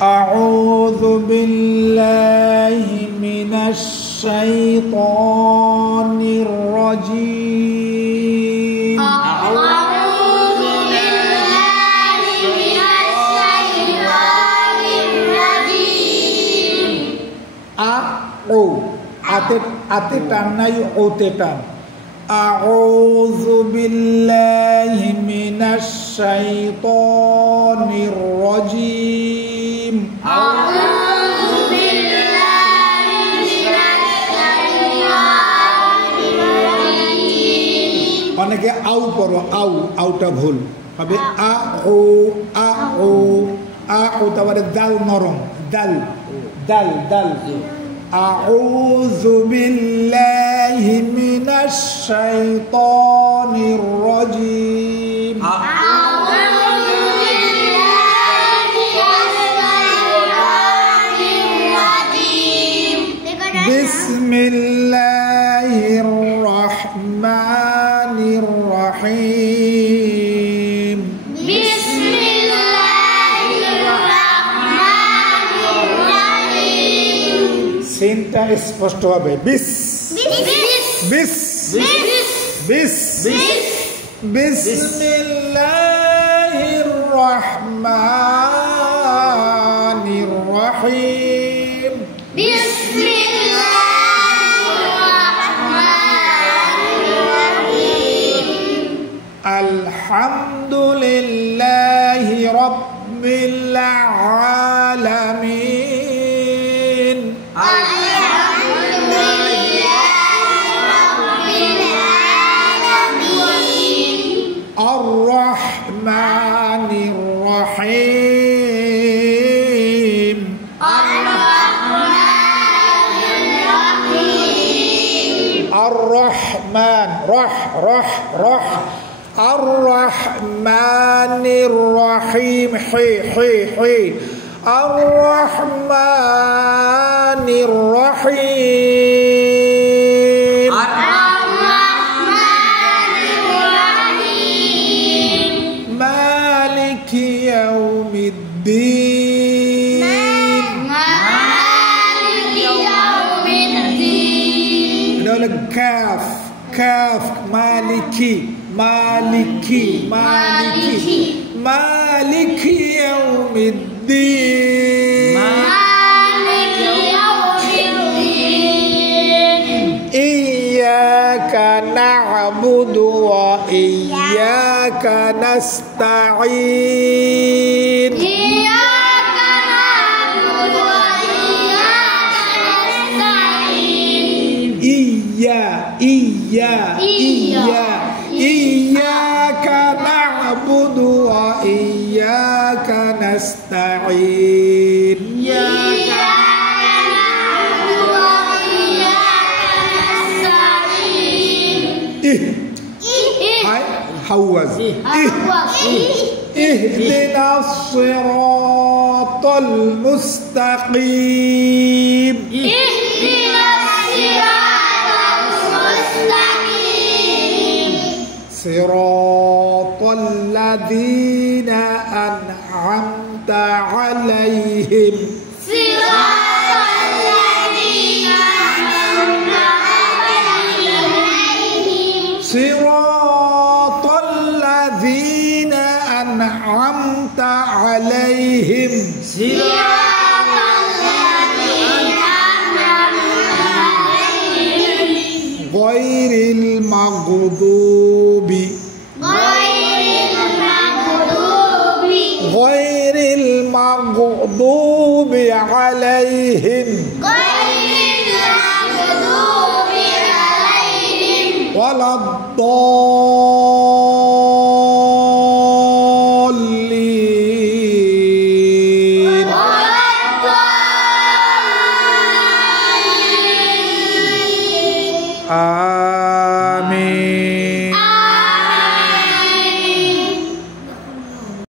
A'udzu billahi minasy syaithanir rajim. A'udzu billahi minasy syaithanir rajim. Ate tanna yu utetan. A'udzu billahi minasy syaithanir rajim. A'udzu billahi minasy syaithanir rajim. অনেকে আউ পড়ো, আউটা ভুল হবে। তারপরে দাল নরম, দাল। আউযু বিল্লাহি মিনাশ শাইতানির রাজিম। বিসমিল্লাহির রহমানির রহিম। সিনটা স্পষ্ট হবে। বিসমিল্লাহির রহমানির রহিম। আলহামদুলিল্লাহি রাব্বিল আলামিন। আর-রহমানির রহিম। আর-রহমান আর-রহমানির রহিম। আর-রহমানির রহিম। মালিকি ইয়াউমিদ্দিন। এটা হলো কাফ। মালিকি ইয়াউমিদ্দিন। ইয়্যাকা না'বুদু ওয়া ইয়্যাকা নাস্তাঈন। ইয়্যাকা না'বুদু ওয়া ইয়্যাকা নাস্তাঈন। হাওয়াজ। ইহদিনাস সিরাতাল মুস্তাকিম। সিরাতাল লাযীনা আন'আমতা আলাইহিম। সিরাতাল লাযীনা আন'আমতা আলাইহিম। গায়রিল মাগদুবি আলাইহিম ওয়ালাদ-দাল্লিন।